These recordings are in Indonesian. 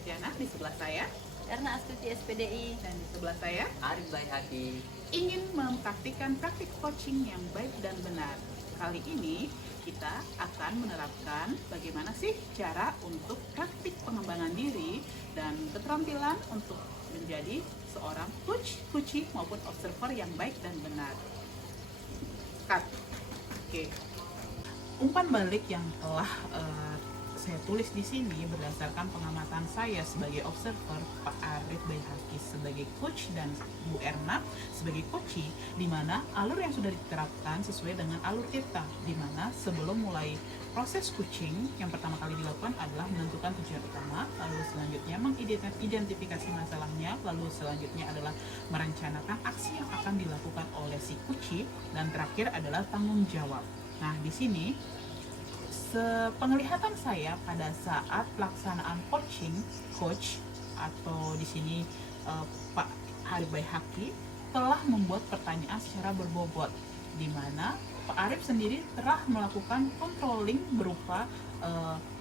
Septiana, di sebelah saya, Erna Astuti SPDI. dan di sebelah saya Arif Baihaqi. ingin mempraktikkan praktik coaching yang baik dan benar. Kali ini kita akan menerapkan bagaimana sih cara untuk praktik pengembangan diri dan keterampilan untuk menjadi seorang coach, coachee maupun observer yang baik dan benar. Cut. Oke. Umpan balik yang telah saya tulis di sini berdasarkan pengamatan saya sebagai observer, Pak Arif Baihaqi sebagai coach dan Bu Erna sebagai coachee, di mana alur yang sudah diterapkan sesuai dengan alur kita, di mana sebelum mulai proses coaching yang pertama kali dilakukan adalah menentukan tujuan utama, lalu selanjutnya mengidentifikasi masalahnya, lalu selanjutnya adalah merencanakan aksi yang akan dilakukan oleh si coachee, dan terakhir adalah tanggung jawab. Nah, di sini sepenglihatan saya pada saat pelaksanaan coach atau di sini Pak Arif Baihaqi telah membuat pertanyaan secara berbobot, di mana Pak Arif sendiri telah melakukan controlling berupa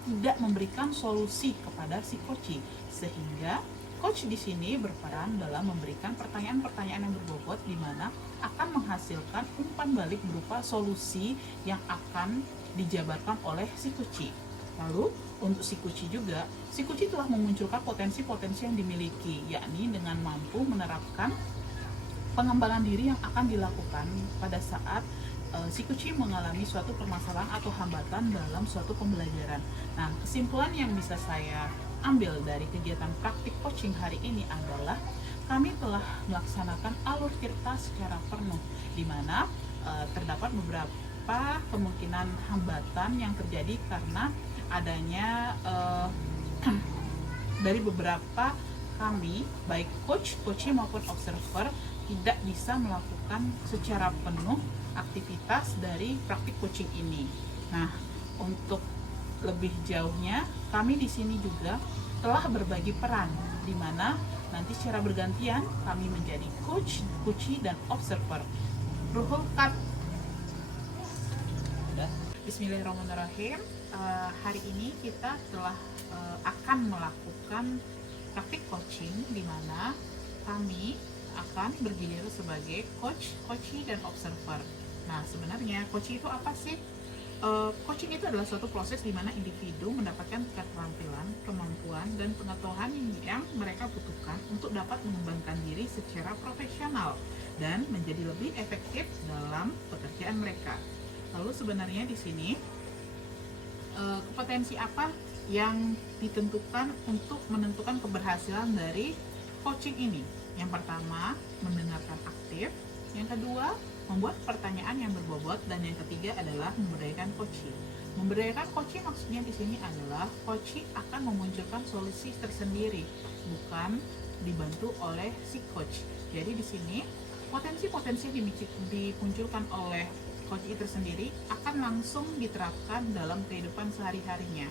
tidak memberikan solusi kepada si coachee, sehingga coach di sini berperan dalam memberikan pertanyaan-pertanyaan yang berbobot, di mana akan menghasilkan umpan balik berupa solusi yang akan dijabarkan oleh si coachee. Lalu untuk si coachee juga, si coachee telah memunculkan potensi-potensi yang dimiliki, yakni dengan mampu menerapkan pengembangan diri yang akan dilakukan pada saat si coachee mengalami suatu permasalahan atau hambatan dalam suatu pembelajaran. Nah, kesimpulan yang bisa saya ambil dari kegiatan praktik coaching hari ini adalah kami telah melaksanakan alur tirta secara penuh, di mana terdapat beberapa kemungkinan hambatan yang terjadi karena adanya dari beberapa kami, baik coach, coachee maupun observer, tidak bisa melakukan secara penuh aktivitas dari praktik coaching ini. Nah, untuk lebih jauhnya, kami di sini juga telah berbagi peran, di mana nanti secara bergantian kami menjadi coach, coachee, dan observer. Ruhul cut. Bismillahirrahmanirrahim. Hari ini kita telah akan melakukan praktik coaching, di mana kami akan bergiliran sebagai coach, coachee, dan observer. Nah, sebenarnya coaching itu apa sih? Coaching itu adalah suatu proses di mana individu mendapatkan keterampilan, kemampuan, dan pengetahuan yang mereka butuhkan untuk dapat mengembangkan diri secara profesional dan menjadi lebih efektif dalam pekerjaan mereka. Lalu sebenarnya di sini kompetensi apa yang ditentukan untuk menentukan keberhasilan dari coaching ini? Yang pertama, mendengarkan aktif. Yang kedua, membuat pertanyaan yang berbobot, dan yang ketiga adalah memberdayakan coachee. Memberdayakan coachee maksudnya di sini adalah coachee akan memunculkan solusi tersendiri, bukan dibantu oleh si coach. Jadi di sini potensi-potensi yang dimunculkan oleh coachee tersendiri akan langsung diterapkan dalam kehidupan sehari-harinya.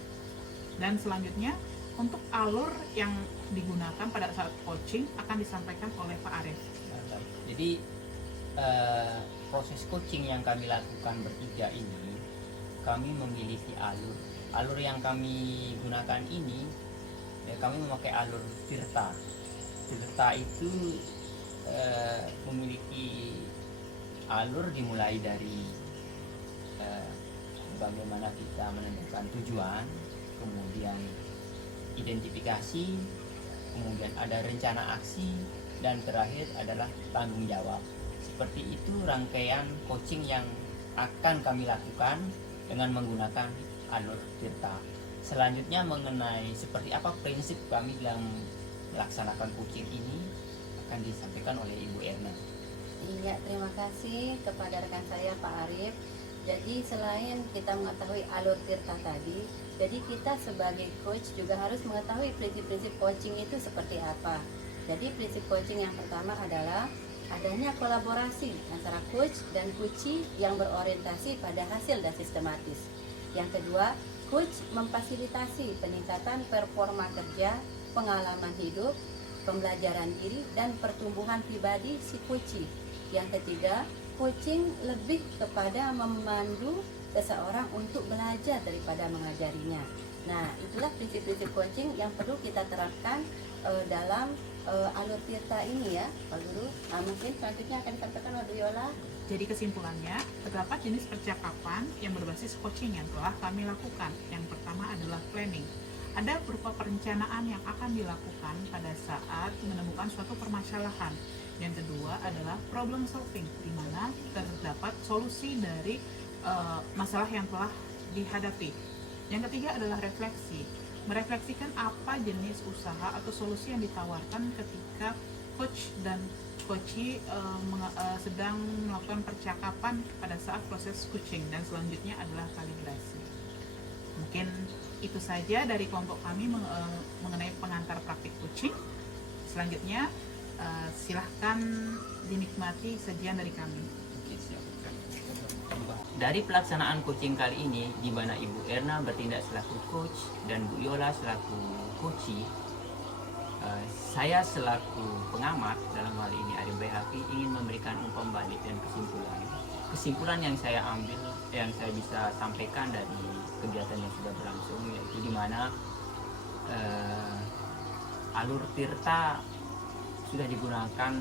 Dan selanjutnya, untuk alur yang digunakan pada saat coaching akan disampaikan oleh Pak Arif. Jadi proses coaching yang kami lakukan bertiga ini, kami memiliki alur yang kami gunakan ini, kami memakai alur tirta. Tirta itu memiliki alur dimulai dari bagaimana kita menentukan tujuan, kemudian identifikasi, kemudian ada rencana aksi, dan terakhir adalah tanggung jawab. Seperti itu rangkaian coaching yang akan kami lakukan dengan menggunakan alur tirta. Selanjutnya mengenai seperti apa prinsip kami dalam melaksanakan coaching ini akan disampaikan oleh Ibu Erna. Iya, terima kasih kepada rekan saya Pak Arif. Jadi selain kita mengetahui alur tirta tadi, jadi kita sebagai coach juga harus mengetahui prinsip-prinsip coaching itu seperti apa. Jadi prinsip coaching yang pertama adalah adanya kolaborasi antara coach dan coachee yang berorientasi pada hasil dan sistematis. Yang kedua, coach memfasilitasi peningkatan performa kerja, pengalaman hidup, pembelajaran diri, dan pertumbuhan pribadi si coachee. Yang ketiga, coaching lebih kepada memandu seseorang untuk belajar daripada mengajarinya. Nah, itulah prinsip-prinsip coaching yang perlu kita terapkan dalam alur tirta ini ya, Pak Guru. Nah, mungkin selanjutnya akan disampaikan oleh Bu Yola. Jadi kesimpulannya, terdapat jenis percakapan yang berbasis coaching yang telah kami lakukan. Yang pertama adalah planning. Ada berupa perencanaan yang akan dilakukan pada saat menemukan suatu permasalahan. Yang kedua adalah problem solving, di mana terdapat solusi dari masalah yang telah dihadapi. Yang ketiga adalah refleksi, merefleksikan apa jenis usaha atau solusi yang ditawarkan ketika coach dan coachee sedang melakukan percakapan pada saat proses coaching. Dan selanjutnya adalah kalibrasi. Mungkin itu saja dari kelompok kami mengenai pengantar praktik coaching. Selanjutnya silahkan dinikmati sajian dari kami. Dari pelaksanaan coaching kali ini, di mana Ibu Erna bertindak selaku coach dan Bu Yola selaku coachee, saya selaku pengamat dalam hal ini Arif Bayhaqi ingin memberikan umpan balik dan kesimpulan. Kesimpulan yang saya ambil, yang saya bisa sampaikan dari kegiatan yang sudah berlangsung, yaitu di mana alur tirta sudah digunakan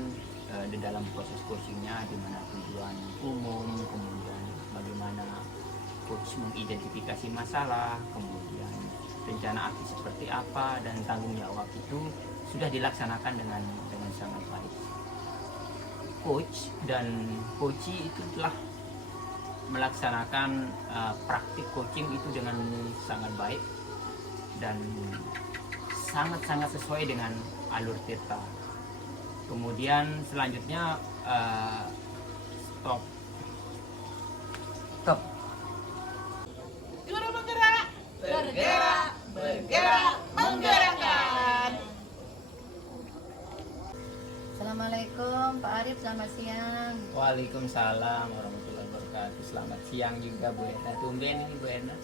di dalam proses coachingnya, di mana tujuan umum, kemudian bagaimana coach mengidentifikasi masalah, kemudian rencana aksi seperti apa, dan tanggung jawab itu sudah dilaksanakan dengan sangat baik. Coach dan coachee itu telah melaksanakan praktik coaching itu dengan sangat baik dan sangat-sangat sesuai dengan alur tirta. Kemudian selanjutnya stop. Guru menggerak, bergerak, bergerak, menggerakkan. Assalamualaikum Pak Arif, selamat siang. Waalaikumsalam warahmatullahi wabarakatuh. Selamat siang juga Bu Erna. Tumben ini Bu Erna.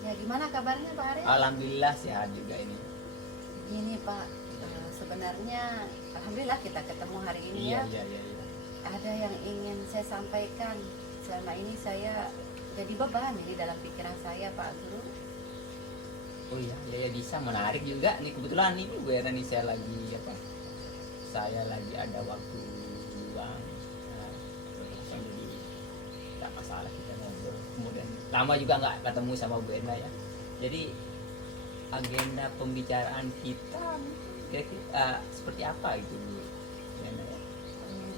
Ya, gimana kabarnya Pak Arif? Alhamdulillah sehat juga ini. Gini Pak, sebenarnya alhamdulillah kita ketemu hari ini ya. Iya. Ada yang ingin saya sampaikan. Selama ini saya jadi beban ini dalam pikiran saya Pak Guru. Oh iya, ya bisa, menarik juga nih. Kebetulan ini Bu Erna nih saya lagi ada waktu luang. Nah, jadi tidak masalah kita ngobrol. Kemudian lama juga nggak ketemu sama Bu Erna ya. Jadi agenda pembicaraan kita kira-kira seperti apa itu Bu Erna ya?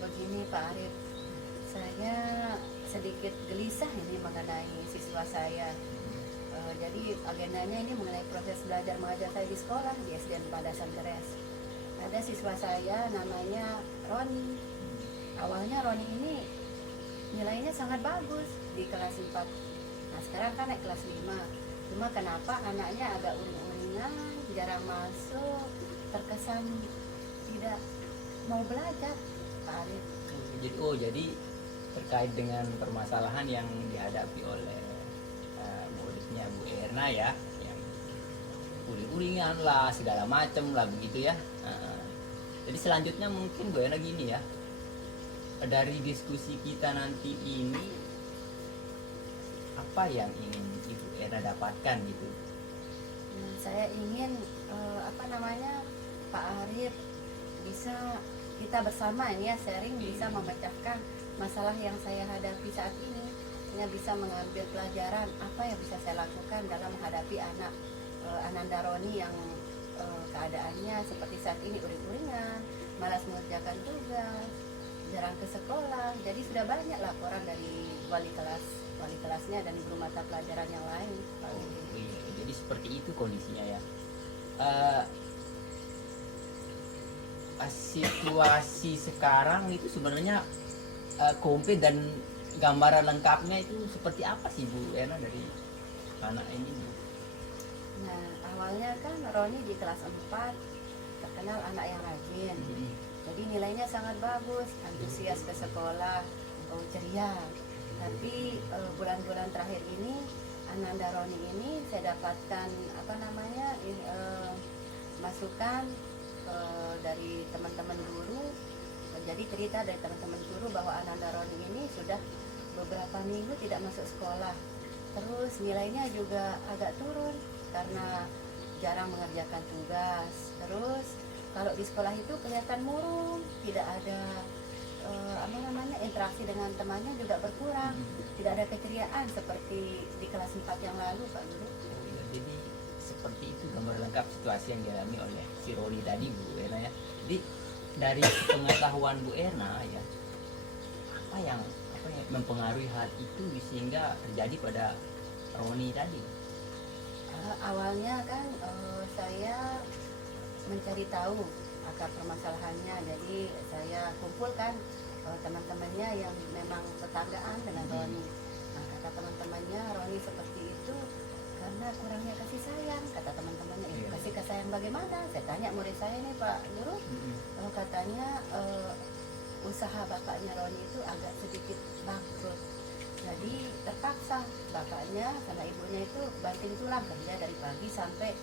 Begini Pak Arif, saya sedikit gelisah ini mengenai siswa saya. Jadi agendanya ini mengenai proses belajar mengajar saya di sekolah di SDN Padasan Keres. Ada siswa saya namanya Roni. Awalnya Roni ini nilainya sangat bagus di kelas 4. Nah sekarang kan naik kelas 5. Cuma kenapa anaknya agak uring-uringan, jarang masuk, terkesan tidak mau belajar Pak Arif. Jadi terkait dengan permasalahan yang dihadapi oleh muridnya Bu Erna ya, yang uring-uringan lah, segala macam lah begitu ya. Jadi selanjutnya mungkin Bu Erna gini ya, dari diskusi kita nanti ini apa yang ingin Ibu Erna dapatkan gitu? Saya ingin Pak Arif bisa kita bersama ini ya sharing, bisa memecahkan masalah yang saya hadapi saat ini. Saya bisa mengambil pelajaran apa yang bisa saya lakukan dalam menghadapi anak Ananda Roni yang keadaannya seperti saat ini, uring-uringan, malas mengerjakan tugas, jarang ke sekolah. Jadi sudah banyak laporan dari wali kelasnya dan guru mata pelajaran yang lain. Iya, jadi seperti itu kondisinya ya. Situasi sekarang itu sebenarnya komplit dan gambaran lengkapnya itu seperti apa sih Bu Erna dari anak ini Bu? Nah awalnya kan Roni di kelas 4 terkenal anak yang rajin. Jadi nilainya sangat bagus, antusias ke sekolah, ceria. Tapi bulan-bulan terakhir ini Ananda Roni ini saya dapatkan masukan dari teman-teman guru. Jadi cerita dari teman-teman guru bahwa Ananda Roni ini sudah beberapa minggu tidak masuk sekolah. Terus nilainya juga agak turun karena jarang mengerjakan tugas. Terus kalau di sekolah itu kelihatan murung, tidak ada interaksi dengan temannya juga berkurang, tidak ada keceriaan seperti di kelas 4 yang lalu, Pak Guru. Jadi seperti itu gambar lengkap situasi yang dialami oleh si Roni tadi, Bu Erna ya. Jadi dari pengetahuan Bu Erna ya, apa yang mempengaruhi hal itu sehingga terjadi pada Roni tadi? Awalnya kan saya mencari tahu akar permasalahannya, jadi saya kumpulkan teman-temannya yang memang tetanggaan dengan Roni. Nah, kata teman-temannya, Roni seperti itu karena kurangnya kasih sayang. Kata teman-temannya, kasih sayang bagaimana? Saya tanya murid saya nih, Pak Guru. Katanya usaha bapaknya Roni itu agak sedikit bangkrut. Jadi terpaksa bapaknya sama ibunya itu banting tulang kerja dari pagi sampai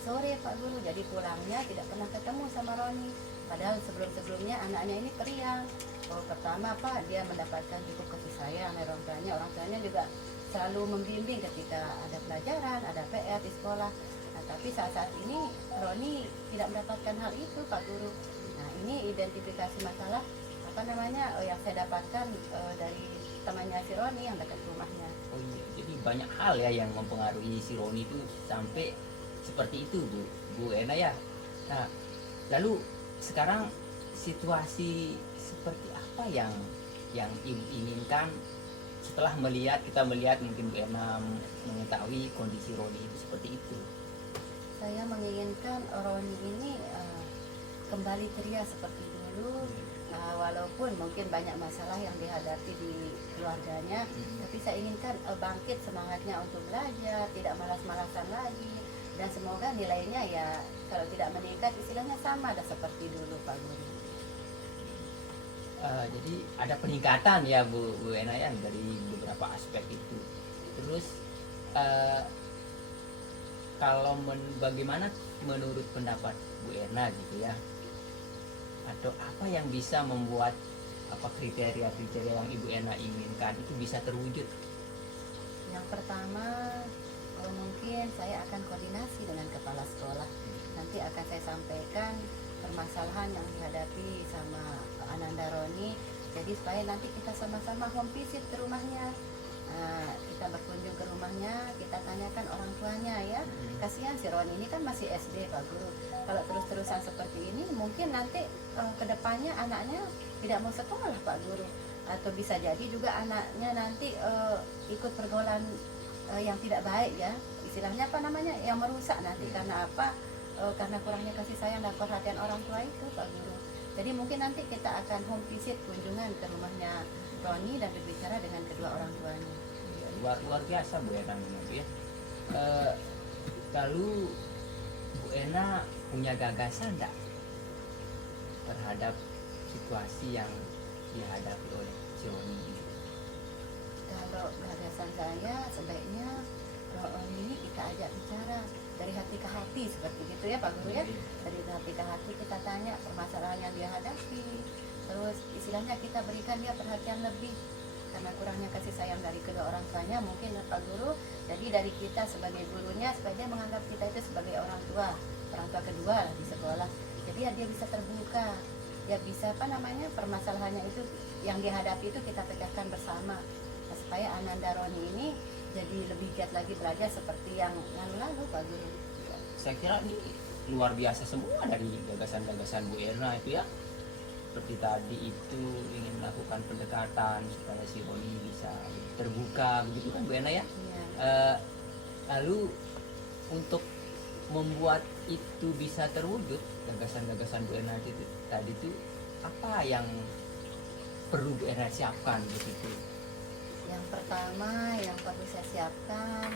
sore, Pak Guru. Jadi pulangnya tidak pernah ketemu sama Roni. Padahal sebelum-sebelumnya anaknya ini periang. Pertama Pak, dia mendapatkan cukup kasih sayang dari orang tuanya. Orang tuanya juga selalu membimbing ketika ada pelajaran, ada PR di sekolah. Nah, tapi saat ini Roni tidak mendapatkan hal itu, Pak Guru. Nah, ini identifikasi masalah yang saya dapatkan dari temannya si Roni yang dekat rumahnya. Oh iya, jadi banyak hal ya yang mempengaruhi si Roni itu sampai seperti itu, Bu Ena ya. Nah, lalu sekarang situasi seperti apa yang Ibu inginkan setelah kita melihat mungkin Bu Ena mengetahui kondisi Roni itu seperti itu? Saya menginginkan Roni ini kembali ceria seperti dulu. Walaupun mungkin banyak masalah yang dihadapi di keluarganya, tapi saya inginkan bangkit semangatnya untuk belajar, tidak malas-malasan lagi, dan semoga nilainya ya kalau tidak meningkat istilahnya sama ada seperti dulu, Pak Guru. Jadi ada peningkatan ya Bu Ena ya dari beberapa aspek itu. Terus bagaimana menurut pendapat Bu Ena gitu ya, atau apa yang bisa membuat kriteria-kriteria yang Ibu Ena inginkan itu bisa terwujud? Yang pertama, mungkin saya akan koordinasi dengan kepala sekolah. Nanti akan saya sampaikan permasalahan yang dihadapi sama Ananda Roni. Jadi supaya nanti kita sama-sama home visit ke rumahnya. Kita berkunjung ke rumahnya, kita tanyakan orang tuanya ya. Kasihan si Roni ini kan masih SD, Pak Guru. Kalau terus-terusan seperti ini mungkin nanti kedepannya anaknya tidak mau sekolah, Pak Guru. Atau bisa jadi juga anaknya nanti ikut pergaulan yang tidak baik ya. Istilahnya yang merusak nanti. Karena apa? Karena kurangnya kasih sayang dan perhatian orang tua itu, Pak Guru. Jadi mungkin nanti kita akan home visit kunjungan ke rumahnya Roni dan berbicara dengan kedua orang tuanya. Luar biasa Bu Ena ya. Lalu Bu Ena punya gagasan enggak terhadap situasi yang dihadapi oleh si Roni ini? Kalau gagasan saya sebaiknya Roni ini kita ajak bicara dari hati ke hati seperti itu ya, Pak Guru ya. Dari hati ke hati kita tanya permasalahan yang dia hadapi. Terus istilahnya kita berikan dia perhatian lebih karena kurangnya kasih sayang dari kedua orang tuanya mungkin ya, Pak Guru. Jadi dari kita sebagai gurunya supaya dia menganggap kita itu sebagai orang tua kedua lah di sekolah. Jadi ya dia bisa terbuka, ya bisa permasalahannya itu yang dihadapi itu kita pecahkan bersama. Nah, supaya Ananda Roni ini jadi lebih giat lagi belajar seperti yang lalu-lalu, Pak Guru. Saya kira ini luar biasa semua dari gagasan-gagasan Bu Erna itu ya. Seperti tadi itu ingin melakukan pendekatan supaya si Roni bisa terbuka begitu kan Bu Erna ya. Lalu untuk membuat itu bisa terwujud gagasan-gagasan Bu Erna itu tadi itu apa yang perlu Bu Erna siapkan begitu? Yang pertama yang perlu saya siapkan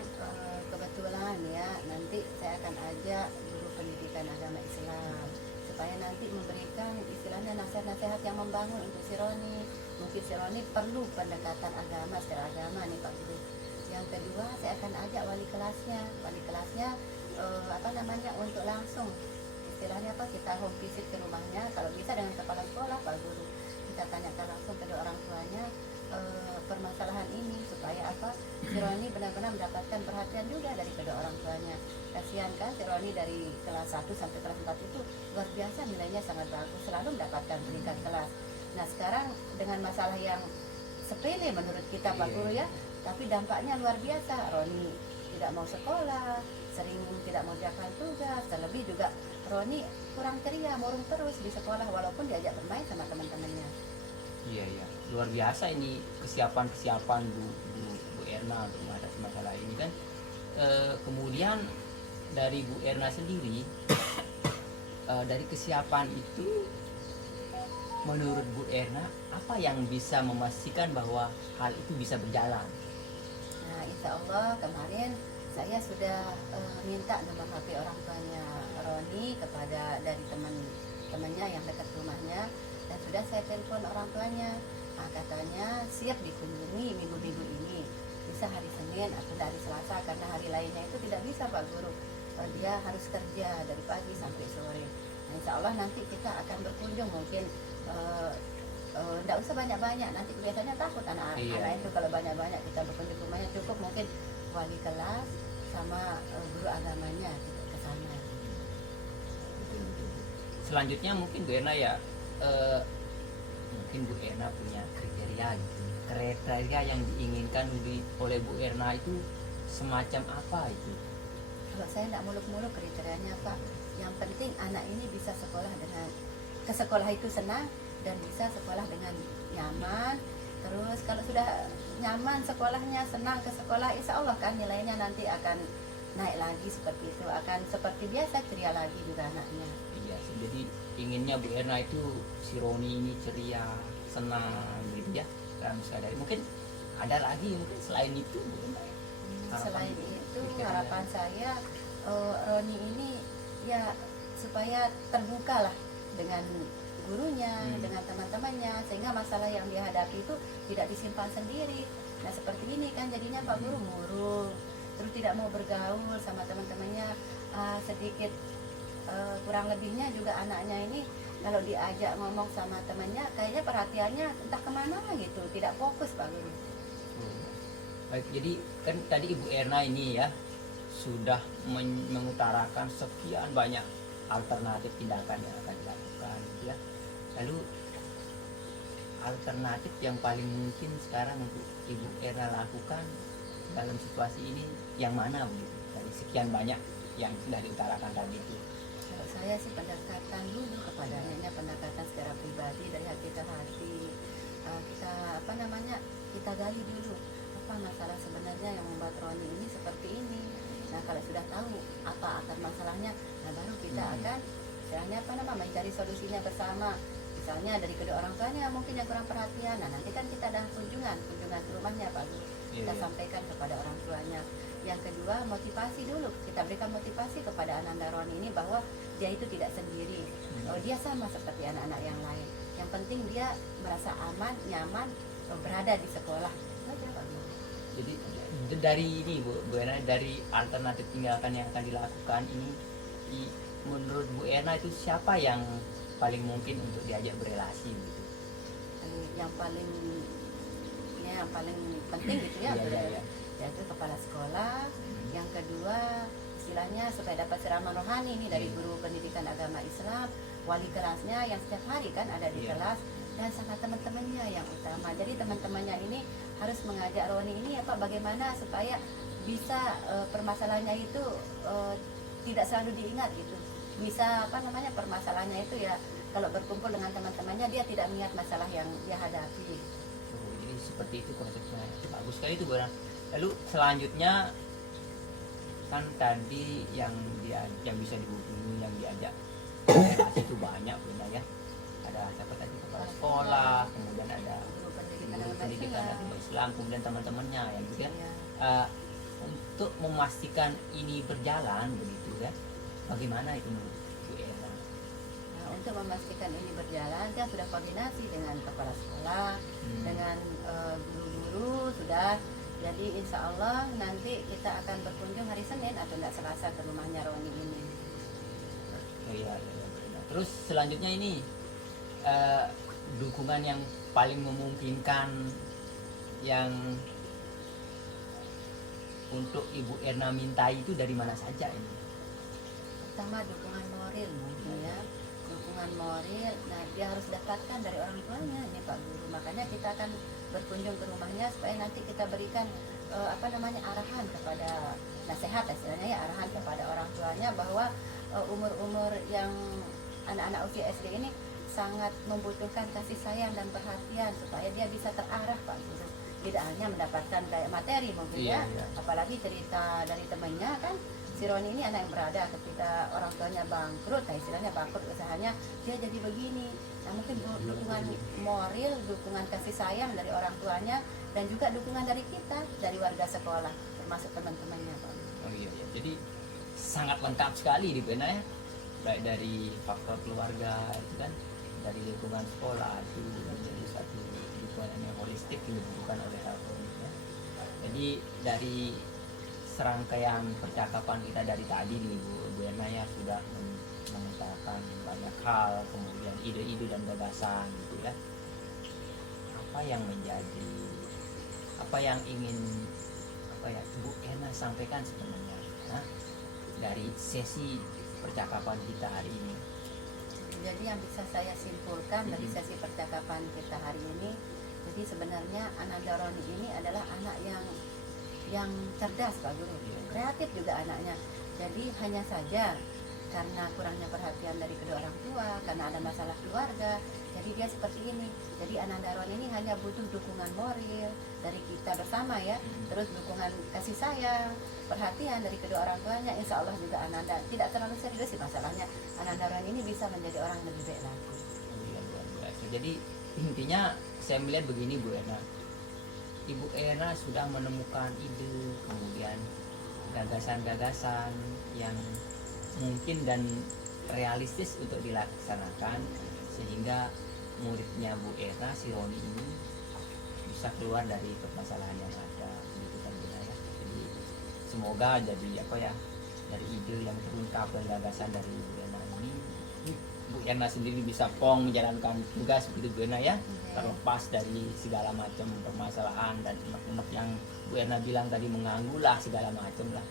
kebetulan ya nanti saya akan ajak guru pendidikan agama Islam supaya nanti memberikan istilahnya nasihat-nasihat yang membangun untuk si Roni. Mungkin si Roni perlu pendekatan agama secara agama nih Pak Guru. Yang kedua saya akan ajak wali kelasnya untuk langsung istilahnya kita home visit ke rumahnya, kalau bisa dengan kepala sekolah Pak Guru, kita tanyakan langsung ke orang tuanya permasalahan ini supaya apa, si Roni benar-benar mendapatkan perhatian juga dari kedua orang tuanya. Kasihan kan si Roni dari kelas 1 sampai kelas 4 itu luar biasa nilainya sangat bagus, selalu mendapatkan peringkat kelas. Nah sekarang dengan masalah yang sepele menurut kita Pak Guru ya, tapi dampaknya luar biasa. Roni tidak mau sekolah, sering tidak mau mengerjakan tugas, terlebih juga Roni kurang ceria, murung terus di sekolah walaupun diajak bermain sama teman-temannya. Iya, luar biasa ini kesiapan Bu Erna untuk menghadapi masalah ini kan. Kemudian dari Bu Erna sendiri, dari kesiapan itu, menurut Bu Erna apa yang bisa memastikan bahwa hal itu bisa berjalan? Nah insya Allah kemarin saya sudah minta nomor HP orang tuanya Roni kepada dari teman-temannya yang dekat rumahnya, dan sudah saya telepon orang tuanya. Nah, katanya siap dikunjungi minggu-minggu ini, bisa hari Senin atau hari Selasa, karena hari lainnya itu tidak bisa Pak Guru. Dia harus kerja dari pagi sampai sore. Nah, insya Allah nanti kita akan berkunjung, mungkin tidak usah banyak-banyak, nanti biasanya takut anak-anak itu kalau banyak-banyak kita berkunjung rumahnya, cukup mungkin wali kelas sama guru agamanya gitu, ke sana. Selanjutnya mungkin Bu Erna ya, mungkin Bu Erna punya kriteria gitu. Kriteria yang diinginkan oleh Bu Erna itu semacam apa itu? Kalau saya tidak muluk-muluk kriterianya Pak, yang penting anak ini bisa sekolah dengan ke sekolah itu senang dan bisa sekolah dengan nyaman. Terus kalau sudah nyaman sekolahnya, senang ke sekolah, insya Allah kan nilainya nanti akan naik lagi seperti itu, akan seperti biasa ceria lagi juga anaknya. Iya, jadi inginnya Bu Erna itu si Roni ini ceria, senang gitu ya, dalam sadari. Mungkin ada lagi mungkin selain itu mungkin Selain itu harapan saya Roni ini ya supaya terbuka lah dengan gurunya, dengan teman-temannya, sehingga masalah yang dihadapi itu tidak disimpan sendiri. Nah seperti ini kan jadinya Pak Guru murung, terus tidak mau bergaul sama teman-temannya, sedikit kurang lebihnya juga anaknya ini kalau diajak ngomong sama temannya kayaknya perhatiannya entah kemana gitu, tidak fokus Pak Guru. Baik, jadi kan tadi Ibu Erna ini ya sudah mengutarakan sekian banyak alternatif tindakan yang akan dilakukan gitu ya. Lalu alternatif yang paling mungkin sekarang untuk Ibu Erna lakukan dalam situasi ini yang mana begitu? Dari sekian banyak yang sudah diutarakan tadi itu. Kalau saya sih pendekatan dulu kepadanya, pendekatan secara pribadi dari hati ke hati. Kita kita gali dulu apa masalah sebenarnya yang membuat Roni ini seperti ini. Nah kalau sudah tahu apa akar masalahnya, nah baru kita akan misalnya mencari solusinya bersama. Misalnya dari kedua orang tuanya mungkin yang kurang perhatian, nah nanti kan kita ada kunjungan ke rumahnya Pak Guru, kita sampaikan kepada orang tuanya. Yang kedua motivasi dulu, kita berikan motivasi kepada Ananda Roni ini bahwa dia itu tidak sendiri, dia sama seperti anak-anak yang lain. Yang penting dia merasa aman, nyaman, berada di sekolah. Itu aja Pak Guru. Jadi dari ini Bu Erna, dari alternatif tindakan yang akan dilakukan ini, menurut Bu Erna itu siapa yang paling mungkin untuk diajak berelasi gitu? Yang paling penting gitu ya, yaitu kepala sekolah. Yang kedua istilahnya supaya dapat siraman rohani ini dari guru pendidikan agama Islam, wali kelasnya yang setiap hari kan ada di kelas, dan sama teman-temannya yang utama. Jadi teman-temannya ini harus mengajak Roni ini bagaimana supaya bisa permasalahannya itu tidak selalu diingat gitu. Bisa permasalahannya itu ya kalau berkumpul dengan teman-temannya dia tidak mengingat masalah yang dia hadapi. Jadi seperti itu konsepnya. Bagus sekali itu Bu Erna. Lalu selanjutnya kan tadi yang bisa dihubungi, yang diajak relasi itu banyak punya ya. Ada siapa tadi, kepala sekolah, kemudian ada Guru guru pendidikan agama Islam, kemudian teman-temannya ya gitu ya. Untuk memastikan ini berjalan begitu ya, bagaimana itu menurut Bu Erna? Nah, untuk memastikan ini berjalan kita sudah koordinasi dengan kepala sekolah, dengan guru-guru sudah. Jadi insya Allah nanti kita akan berkunjung hari Senin atau tidak Selasa ke rumahnya Roni ini. Iya. Terus selanjutnya ini dukungan yang paling memungkinkan yang untuk Ibu Erna mintai itu dari mana saja ini? Pertama dukungan moral mungkin ya, dukungan moral. Nah dia harus dapatkan dari orang tuanya nih Pak Guru. Makanya kita akan berkunjung ke rumahnya supaya nanti kita berikan arahan kepada nasihat istilahnya ya, arahan kepada orang tuanya bahwa umur-umur yang anak-anak usia SD ini sangat membutuhkan kasih sayang dan perhatian supaya dia bisa terarah Pak Guru. Tidak hanya mendapatkan kayak materi mungkin Iya, ya, iya. apalagi cerita dari temannya kan. Si Roni ini anak yang berada ketika orang tuanya bangkrut, nah istilahnya bangkrut usahanya, dia jadi begini. Nah mungkin dukungan moral, dukungan kasih sayang dari orang tuanya, dan juga dukungan dari kita, dari warga sekolah, termasuk teman-temannya Pak. Oh iya, iya. Jadi sangat lengkap sekali di Bena ya, baik dari faktor keluarga itu kan, dari lingkungan sekolah itu menjadi satu dukungan yang holistik yang dibutuhkan oleh Harmoni ya. Jadi dari serangkaian percakapan kita dari tadi nih Bu Erna ya sudah mengutarakan banyak hal, kemudian ide-ide dan gagasan gitu ya. Apa yang ingin Bu Erna sampaikan sebenarnya dari sesi percakapan kita hari ini? Jadi yang bisa saya simpulkan dari sesi percakapan kita hari ini, jadi sebenarnya Ananda Roni ini adalah anak yang cerdas Pak Guru, kreatif juga anaknya. Jadi hanya saja karena kurangnya perhatian dari kedua orang tua, karena ada masalah keluarga, jadi dia seperti ini. Jadi Ananda Roni ini hanya butuh dukungan moral dari kita bersama ya, terus dukungan kasih sayang, perhatian dari kedua orang tuanya. Insya Allah juga Ananda tidak terlalu serius sih masalahnya. Ananda Roni ini bisa menjadi orang yang lebih baik lagi. Luar biasa. Jadi intinya saya melihat begini Bu Erna, Ibu Erna sudah menemukan ide, kemudian gagasan-gagasan yang mungkin dan realistis untuk dilaksanakan, sehingga muridnya Bu Erna, si Roni ini bisa keluar dari permasalahan yang ada gitu kan Bu ya. Jadi semoga jadi dari ide yang terungkap dan gagasan dari Bu Erna ini, Bu Erna sendiri bisa menjalankan tugas begitu Bu Erna ya, terlepas dari segala macam permasalahan dan unek-unek yang Bu Erna bilang tadi, mengganggu lah segala macam lah.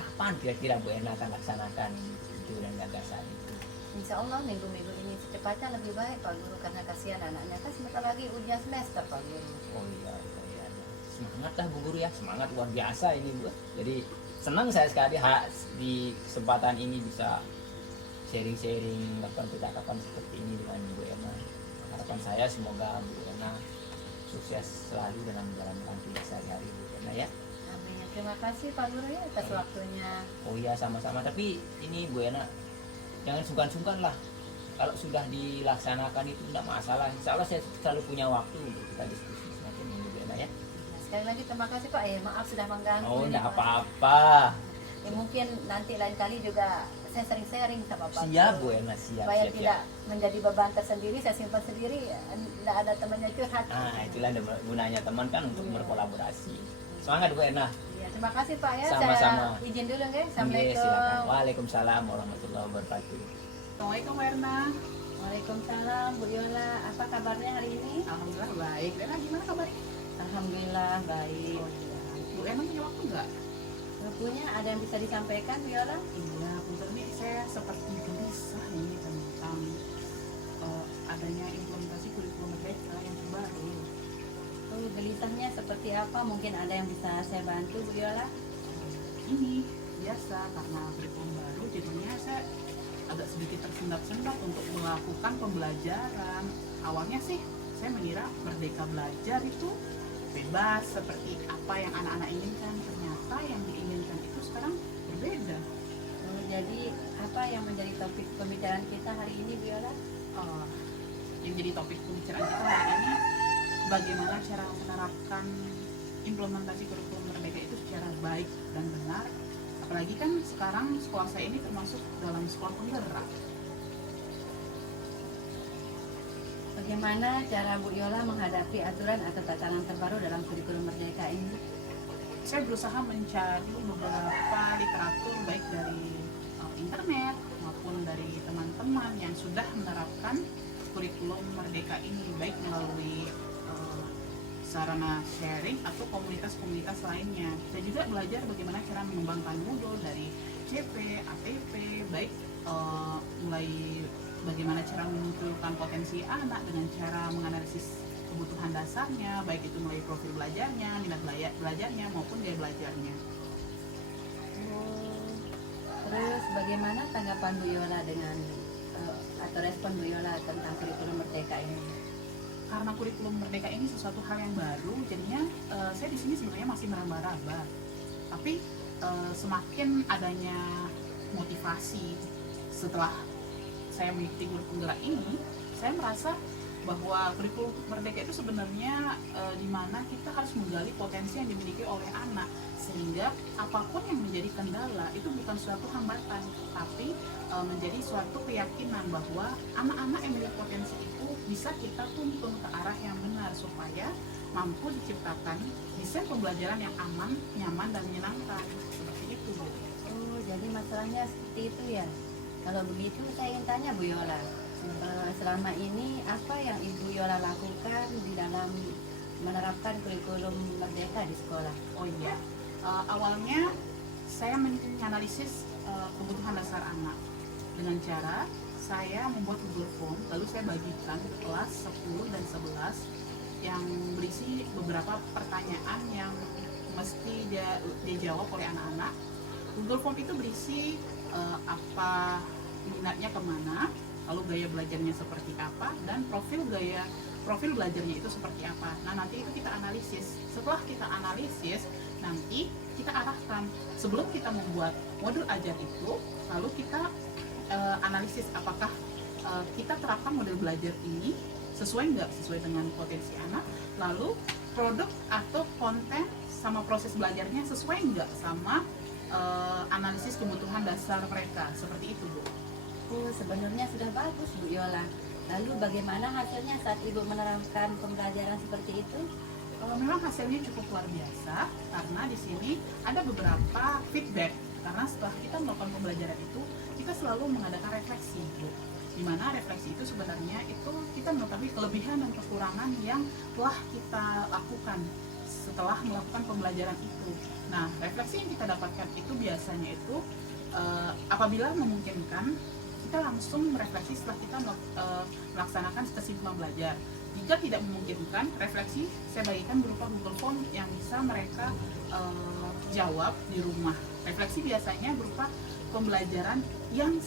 Kapan kira-kira Bu Erna akan laksanakan itu dan gagasan itu? Insya Allah minggu-minggu ini secepatnya lebih baik Pak Guru, karena kasihan anaknya kan sebentar lagi ujian semester Pak Guru. Oh iya. Semangat lah Bu Guru ya, semangat luar biasa ini Bu. Jadi senang saya sekali di kesempatan ini bisa sharing-sharing percakapan seperti ini dengan Bu Erna. Harapan saya semoga Bu Erna sukses selalu dalam menjalankan tugas sehari-hari Bu Erna ya. Amin. Terima kasih Pak Guru ya atas waktunya. Oh iya, sama-sama. Tapi ini Bu Erna, jangan sungkan-sungkan lah. Kalau sudah dilaksanakan itu tidak masalah. Insya Allah saya selalu punya waktu untuk kita diskusi semakin ini Bu Erna ya. Sekali lagi terima kasih Pak. Maaf sudah mengganggu. Oh, ini, tidak Pak. apa-apa. Mungkin nanti lain kali juga saya sering sharing sama Pak. Siap Bu Erna, siap. Supaya siap, tidak menjadi beban tersendiri, saya simpan sendiri, tidak ada temannya curhat. Itulah gunanya teman kan, untuk berkolaborasi. Semangat Bu Erna. Ya, terima kasih Pak ya. Sama-sama. Saya izin dulu nggih. Oke, Assalamualaikum. silakan. Waalaikumsalam warahmatullahi wabarakatuh. Assalamualaikum Bu Erna. Waalaikumsalam Bu Yola. Apa kabarnya hari ini? Alhamdulillah baik. Erna gimana kabarnya? Alhamdulillah baik. Bu Erna punya waktu nggak? Punya ada yang bisa disampaikan Bu Yola? Iya, punten nih saya seperti gelisah ini tentang adanya implementasi kurikulum merdeka yang terbaru. Gelisahnya seperti apa? Mungkin ada yang bisa saya bantu Bu Yola? Ini biasa karena kurikulum baru, jadinya saya agak sedikit tersendat-sendat untuk melakukan pembelajaran. Awalnya sih saya mengira merdeka belajar itu bebas seperti apa yang anak-anak inginkan. Ternyata yang diinginkan itu sekarang berbeda. Jadi apa yang menjadi topik pembicaraan kita hari ini Bu Yola? Yang jadi topik pembicaraan kita hari ini, bagaimana cara menerapkan implementasi kurikulum merdeka itu secara baik dan benar. Apalagi kan sekarang sekolah saya ini termasuk dalam sekolah penggerak. Bagaimana cara Bu Yola menghadapi aturan atau tatanan terbaru dalam kurikulum merdeka ini? Saya berusaha mencari beberapa literatur baik dari internet maupun dari teman-teman yang sudah menerapkan kurikulum merdeka ini, baik melalui sarana sharing atau komunitas-komunitas lainnya. Saya juga belajar bagaimana cara mengembangkan Moodle dari CP, ATP, baik mulai bagaimana cara memunculkan potensi anak dengan cara menganalisis kebutuhan dasarnya, baik itu mulai profil belajarnya, minat belajarnya maupun gaya belajarnya. Terus bagaimana tanggapan Bu Yola dengan atau respon Bu Yola tentang kurikulum Merdeka ini? Karena kurikulum Merdeka ini sesuatu hal yang baru, jadinya saya di sini sebenarnya masih meraba-raba. Tapi semakin adanya motivasi setelah saya mengikuti kurikulum penggerak ini, saya merasa bahwa kurikulum Merdeka itu sebenarnya di mana kita harus menggali potensi yang dimiliki oleh anak, sehingga apapun yang menjadi kendala itu bukan suatu hambatan, tapi menjadi suatu keyakinan bahwa anak-anak yang memiliki potensi itu bisa kita tuntun ke arah yang benar supaya mampu diciptakan desain pembelajaran yang aman, nyaman, dan menyenangkan. Seperti itu, Bu. Oh, jadi masalahnya seperti itu ya. Kalau begitu saya ingin tanya Bu Yola, selama ini apa yang Ibu Yola lakukan di dalam menerapkan kurikulum Merdeka di sekolah? Oh iya, awalnya saya menganalisis kebutuhan dasar anak dengan cara saya membuat Google Form, lalu saya bagikan ke kelas 10 dan 11 yang berisi beberapa pertanyaan yang mesti dijawab oleh anak-anak. Google Form itu berisi apa minatnya kemana, lalu gaya belajarnya seperti apa, dan profil belajarnya itu seperti apa. Nah, nanti itu kita analisis. Setelah kita analisis, nanti kita arahkan. Sebelum kita membuat modul ajar itu, lalu kita analisis apakah kita terapkan model belajar ini sesuai dengan potensi anak, lalu produk atau konten sama proses belajarnya sesuai nggak sama analisis kebutuhan dasar mereka. Seperti itu, Bu. Oh, sebenarnya sudah bagus Bu Yola. Lalu bagaimana hasilnya saat Ibu menerapkan pembelajaran seperti itu? Memang hasilnya cukup luar biasa karena di sini ada beberapa feedback. Karena setelah kita melakukan pembelajaran itu, kita selalu mengadakan refleksi, Bu. Di mana refleksi itu sebenarnya itu kita mengetahui kelebihan dan kekurangan yang telah kita lakukan setelah melakukan pembelajaran itu. Nah, refleksi yang kita dapatkan itu biasanya itu apabila memungkinkan kita langsung merefleksi setelah kita melaksanakan kesimpulan belajar. Jika tidak memungkinkan, refleksi saya bagikan berupa Google Form yang bisa mereka jawab di rumah. Refleksi biasanya berupa pembelajaran yang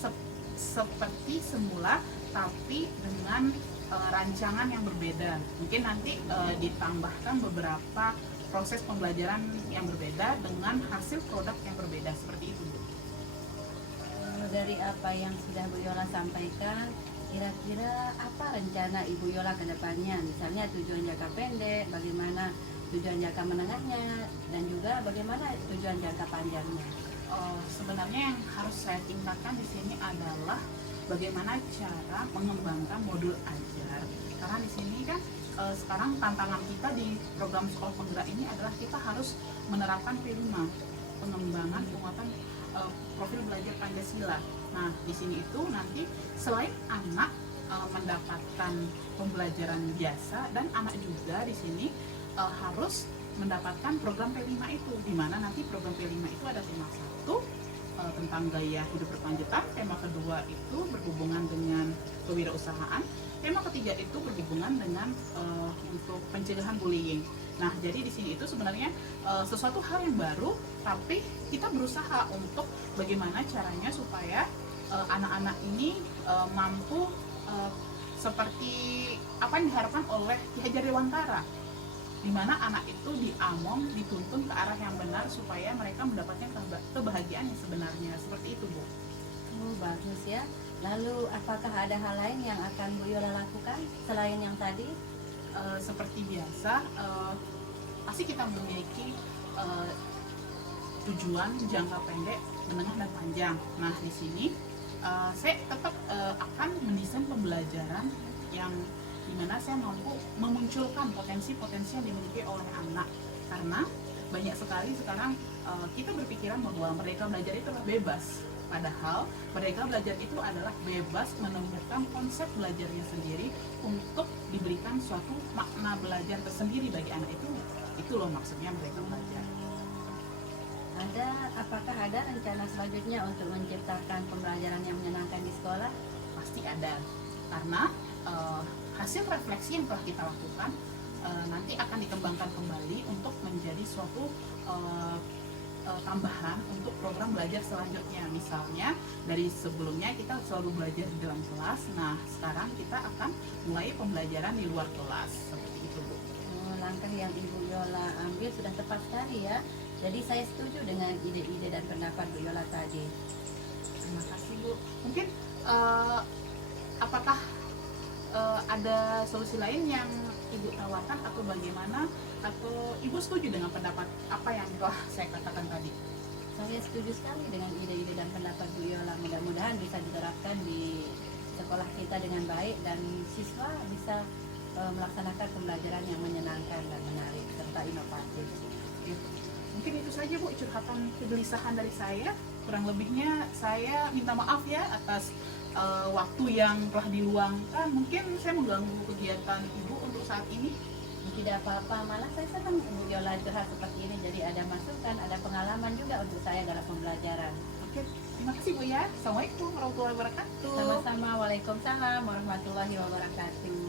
seperti semula, tapi dengan rancangan yang berbeda. Mungkin nanti ditambahkan beberapa proses pembelajaran yang berbeda dengan hasil produk yang berbeda. Seperti itu, Bu. Dari apa yang sudah Bu Yola sampaikan, kira-kira apa rencana Ibu Yola ke depannya? Misalnya tujuan jangka pendek, bagaimana tujuan jangka menengahnya, dan juga bagaimana tujuan jangka panjangnya? Sebenarnya yang harus saya tingkatkan di sini adalah bagaimana cara mengembangkan modul ajar. Karena di sini kan sekarang tantangan kita di program sekolah penggerak ini adalah kita harus menerapkan P5, pengembangan penguatan profil belajar Pancasila. Nah, di sini itu nanti selain anak mendapatkan pembelajaran biasa, dan anak juga di sini harus mendapatkan program P5 itu, di mana nanti program P5 itu ada tema 1 tentang gaya hidup berkelanjutan, tema kedua itu berhubungan dengan kewirausahaan, tema ketiga itu berhubungan dengan untuk pencegahan bullying. Nah, jadi di sini itu sebenarnya sesuatu hal yang baru, tapi kita berusaha untuk bagaimana caranya supaya anak-anak ini mampu seperti apa yang diharapkan oleh Ki Hajar Dewantara, di mana anak itu diamong, dituntun ke arah yang benar supaya mereka mendapatkan kebahagiaan yang sebenarnya. Seperti itu, Bu. Oh, bagus ya. Lalu apakah ada hal lain yang akan Bu Yola lakukan selain yang tadi? Seperti biasa, pasti kita memiliki tujuan jangka pendek, menengah, dan panjang. Nah, di sini saya tetap akan mendesain pembelajaran yang dimana saya mampu memunculkan potensi-potensi yang dimiliki oleh anak. Karena banyak sekali sekarang kita berpikiran bahwa mereka belajar itu adalah bebas, Padahal Merdeka Belajar itu adalah bebas menemukan konsep belajarnya sendiri untuk diberikan suatu makna belajar tersendiri bagi anak itu. Itu loh maksudnya Merdeka Belajar. Apakah ada rencana selanjutnya untuk menciptakan pembelajaran yang menyenangkan di sekolah? Pasti ada, karena hasil refleksi yang telah kita lakukan nanti akan dikembangkan kembali untuk menjadi suatu tambahan untuk program belajar selanjutnya. Misalnya dari sebelumnya kita selalu belajar di dalam kelas, nah sekarang kita akan mulai pembelajaran di luar kelas, seperti itu Bu. Langkah yang Ibu Yola ambil sudah tepat sekali ya. Jadi saya setuju dengan ide-ide dan pendapat Bu Yola tadi. Terima kasih Bu. Mungkin apakah ada solusi lain yang Ibu tawarkan atau bagaimana, atau Ibu setuju dengan pendapat apa yang telah saya katakan tadi? Saya setuju sekali dengan ide-ide dan pendapat Bu Yola. Mudah-mudahan bisa diterapkan di sekolah kita dengan baik dan siswa bisa melaksanakan pembelajaran yang menyenangkan dan menarik serta inovatif. Ya. Mungkin itu saja Bu curhatan kegelisahan dari saya. Kurang lebihnya saya minta maaf ya atas waktu yang telah diluangkan. Mungkin saya mengganggu kegiatan Ibu untuk saat ini. Tidak apa-apa, malah saya senang Bu Yola curhat seperti ini. Jadi ada masukan, ada pengalaman juga untuk saya dalam pembelajaran. Oke, terima kasih Bu ya. Assalamualaikum warahmatullahi wabarakatuh. Sama-sama, waalaikumsalam warahmatullahi wabarakatuh.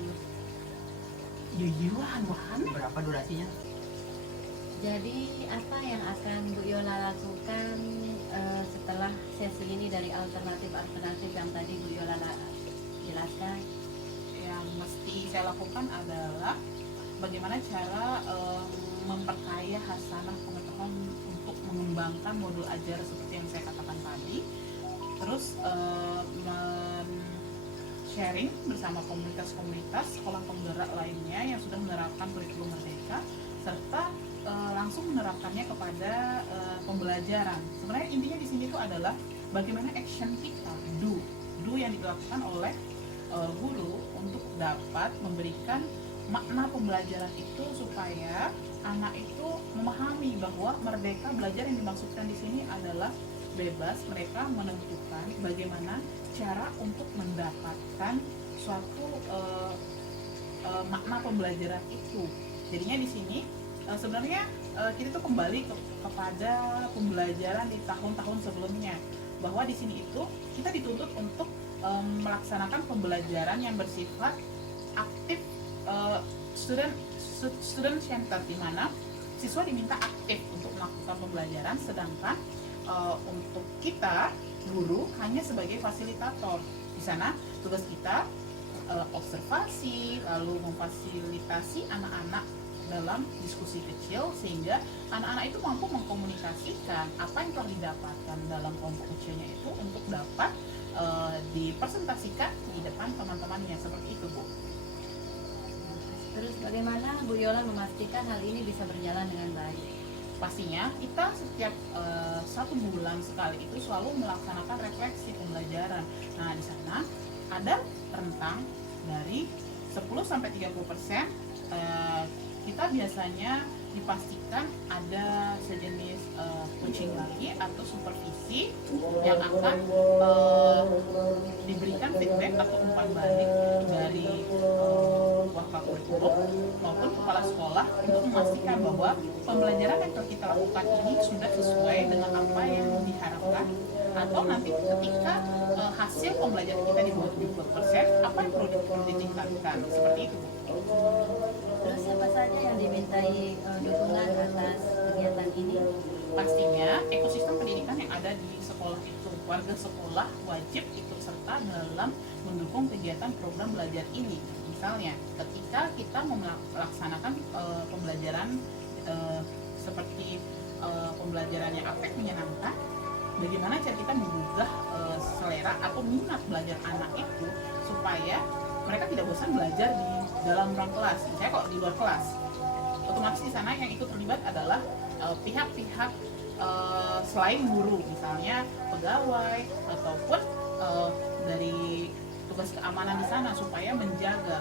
Yuyuan, wahana. Berapa durasinya? Jadi apa yang akan Bu Yola lakukan setelah sesi ini dari alternatif-alternatif yang tadi Bu Yola jelaskan? Yang mesti saya lakukan adalah bagaimana cara memperkaya hasanah pengetahuan untuk mengembangkan modul ajar seperti yang saya katakan tadi. Terus sharing bersama komunitas-komunitas sekolah penggerak lainnya yang sudah menerapkan kurikulum Merdeka, serta langsung menerapkannya kepada pembelajaran. Sebenarnya intinya di sini itu adalah bagaimana action kita, do yang dilakukan oleh guru untuk dapat memberikan makna pembelajaran itu supaya anak itu memahami bahwa merdeka belajar yang dimaksudkan di sini adalah bebas mereka menentukan bagaimana cara untuk mendapatkan suatu makna pembelajaran itu. Jadinya di sini sebenarnya kita tuh kembali kepada pembelajaran di tahun-tahun sebelumnya, bahwa di sini itu kita dituntut untuk melaksanakan pembelajaran yang bersifat aktif, student center, di mana siswa diminta aktif untuk melakukan pembelajaran, sedangkan untuk kita guru hanya sebagai fasilitator. Di sana tugas kita observasi, lalu memfasilitasi anak-anak dalam diskusi kecil sehingga anak-anak itu mampu mengkomunikasikan apa yang telah didapatkan dalam kelompok kecilnya itu untuk dapat dipresentasikan di depan teman-temannya, seperti itu Bu. Terus bagaimana Bu Yola memastikan hal ini bisa berjalan dengan baik? Pastinya kita setiap 1 bulan sekali itu selalu melaksanakan refleksi pembelajaran. Nah di sana ada rentang dari 10-30%. Kita biasanya dipastikan ada sejenis coaching lagi atau supervisi yang akan diberikan feedback atau umpan balik dari wakil kurikulum maupun kepala sekolah untuk memastikan bahwa pembelajaran yang telah kita lakukan ini sudah sesuai dengan apa yang diharapkan, atau nanti ketika hasil pembelajaran kita di bawah 70%, apa yang perlu ditingkatkan, seperti itu. Terus siapa saja yang dimintai dukungan atas kegiatan ini? Pastinya ekosistem pendidikan yang ada di sekolah itu, warga sekolah wajib ikut serta dalam mendukung kegiatan program belajar ini. Misalnya ketika kita melaksanakan pembelajaran seperti pembelajaran yang aktif menyenangkan, bagaimana cara kita menggugah selera atau minat belajar anak itu supaya mereka tidak bosan belajar di dalam ruang kelas. Misalnya kalau di luar kelas, otomatis di sana yang ikut terlibat adalah pihak-pihak selain guru, misalnya pegawai ataupun dari tugas keamanan di sana, supaya menjaga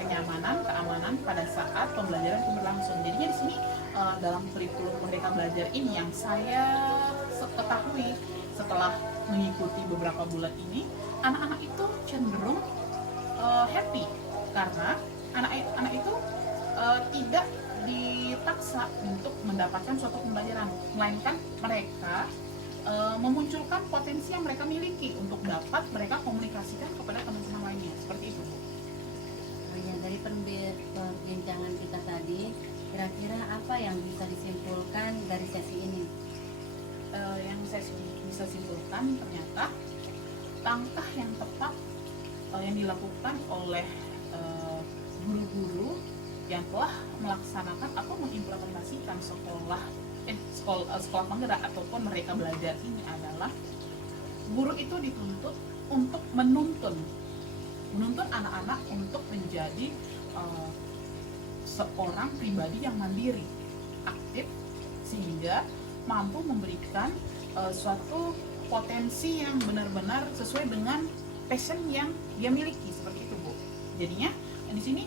kenyamanan, keamanan pada saat pembelajaran itu berlangsung. Jadinya di sini dalam kurikulum Merdeka Belajar ini yang saya ketahui setelah mengikuti beberapa bulan ini, anak-anak itu cenderung happy karena anak-anak itu tidak dipaksa untuk mendapatkan suatu pembelajaran, melainkan mereka memunculkan potensi yang mereka miliki untuk dapat mereka komunikasikan kepada teman-teman lainnya, seperti itu, Bu. Ya, dari perbincangan kita tadi, kira-kira apa yang bisa disimpulkan dari sesi ini? Yang saya bisa simpulkan, ternyata langkah yang tepat yang dilakukan oleh guru-guru yang telah melaksanakan atau mengimplementasikan sekolah penggerak ataupun mereka belajar ini adalah guru itu dituntut untuk menuntun anak-anak untuk menjadi seorang pribadi yang mandiri, aktif, sehingga mampu memberikan suatu potensi yang benar-benar sesuai dengan passion yang dia miliki, seperti itu, Bu. Jadinya di sini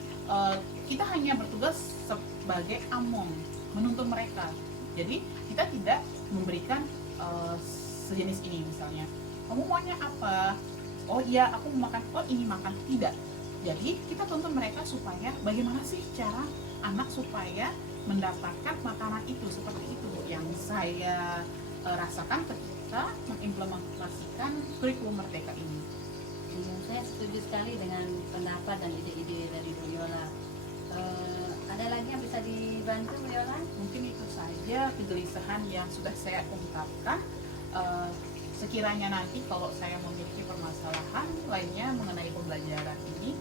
kita hanya bertugas sebagai among, menuntun mereka. Jadi kita tidak memberikan sejenis ini, misalnya kamu maunya apa, oh iya aku mau makan, oh ini makan, tidak. Jadi kita tuntun mereka supaya bagaimana sih cara anak supaya mendapatkan makanan itu, seperti itu, Bu, yang saya rasakan ketika mengimplementasikan kurikulum Merdeka ini. Ya, saya setuju sekali dengan pendapat dan ide-ide dari Bu Yola. Ada lagi yang bisa dibantu, Bu Yola? Mungkin itu saja kegelisahan yang sudah saya ungkapkan. Sekiranya nanti kalau saya memiliki permasalahan lainnya mengenai pembelajaran ini,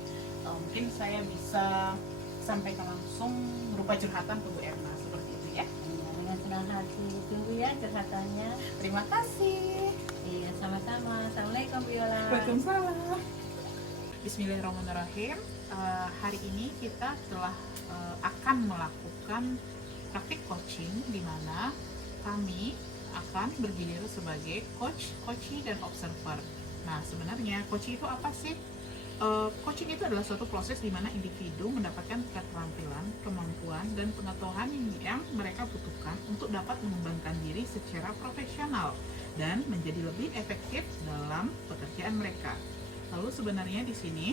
mungkin saya bisa sampaikan langsung berupa curhatan ke Bu Erna, seperti itu ya. Ya, dengan senang hati tunggu ya curhatannya. Terima kasih. Iya, sama-sama. Assalamualaikum Bu Yola. Waalaikumsalam. Bismillahirrahmanirrahim. Hari ini kita telah akan melakukan praktik coaching di mana kami akan bergiliran sebagai coach, coachee, dan observer. Nah, sebenarnya coaching itu apa sih? Coaching itu adalah suatu proses di mana individu mendapatkan keterampilan, kemampuan, dan pengetahuan yang mereka butuhkan untuk dapat mengembangkan diri secara profesional dan menjadi lebih efektif dalam pekerjaan mereka. Lalu sebenarnya di sini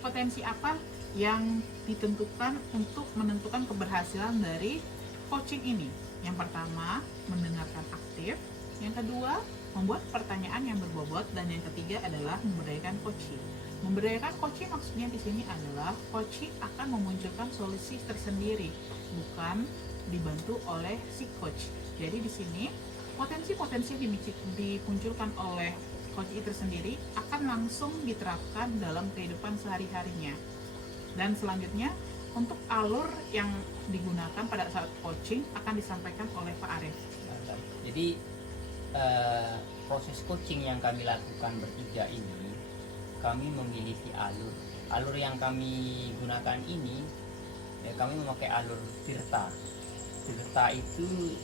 kompetensi apa yang ditentukan untuk menentukan keberhasilan dari coaching ini? Yang pertama, mendengarkan aktif. Yang kedua, membuat pertanyaan yang berbobot, dan yang ketiga adalah memberdayakan coaching. Memberdayakan coaching maksudnya di sini adalah coaching akan memunculkan solusi tersendiri, bukan dibantu oleh si coach. Jadi di sini potensi-potensi yang dimunculkan oleh coach itu sendiri akan langsung diterapkan dalam kehidupan sehari-harinya. Dan selanjutnya untuk alur yang digunakan pada saat coaching akan disampaikan oleh Pak Arif. Jadi proses coaching yang kami lakukan bertiga ini, kami memiliki alur yang kami gunakan ini, kami memakai alur Tirta. Tirta itu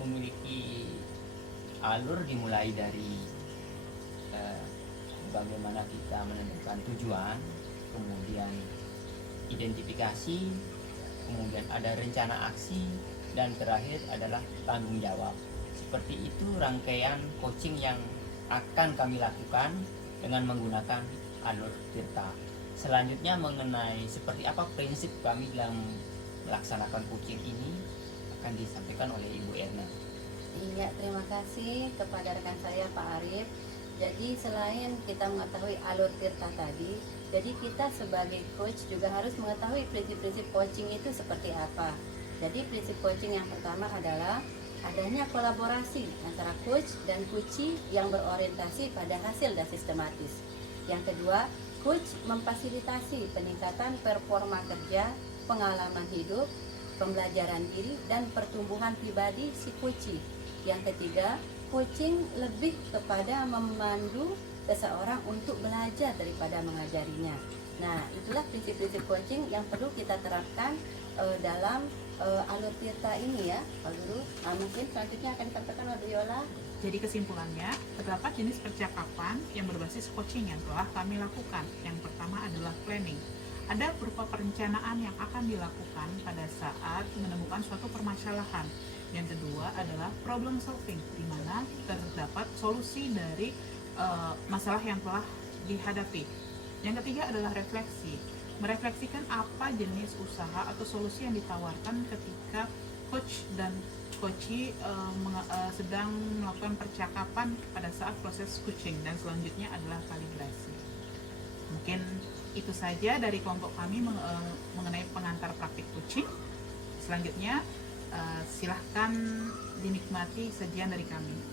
memiliki alur dimulai dari bagaimana kita menentukan tujuan, kemudian identifikasi, kemudian ada rencana aksi, dan terakhir adalah tanggung jawab. Seperti itu rangkaian coaching yang akan kami lakukan dengan menggunakan alur Tirta. Selanjutnya mengenai seperti apa prinsip kami dalam melaksanakan coaching ini akan disampaikan oleh Ibu Erna. Iya, terima kasih kepada rekan saya Pak Arif. Jadi selain kita mengetahui alur Tirta tadi, jadi kita sebagai coach juga harus mengetahui prinsip-prinsip coaching itu seperti apa. Jadi prinsip coaching yang pertama adalah adanya kolaborasi antara coach dan coachee yang berorientasi pada hasil dan sistematis. Yang kedua, coach memfasilitasi peningkatan performa kerja, pengalaman hidup, pembelajaran diri, dan pertumbuhan pribadi si coachee. Yang ketiga, coaching lebih kepada memandu seseorang untuk belajar daripada mengajarinya. Nah, itulah prinsip-prinsip coaching yang perlu kita terapkan dalam alur Tirta ini ya, Pak Guru. Nah, mungkin selanjutnya akan disampaikan oleh Bu Yola. Jadi kesimpulannya, terdapat jenis percakapan yang berbasis coaching yang telah kami lakukan. Yang pertama adalah planning. Ada berupa perencanaan yang akan dilakukan pada saat menemukan suatu permasalahan. Yang kedua adalah problem solving, di mana terdapat solusi dari masalah yang telah dihadapi. Yang ketiga adalah refleksi, merefleksikan apa jenis usaha atau solusi yang ditawarkan ketika coach dan coachee sedang melakukan percakapan pada saat proses coaching. Dan selanjutnya adalah kalibrasi. Mungkin itu saja dari kelompok kami mengenai pengantar praktik coaching. Selanjutnya silahkan dinikmati sajian dari kami.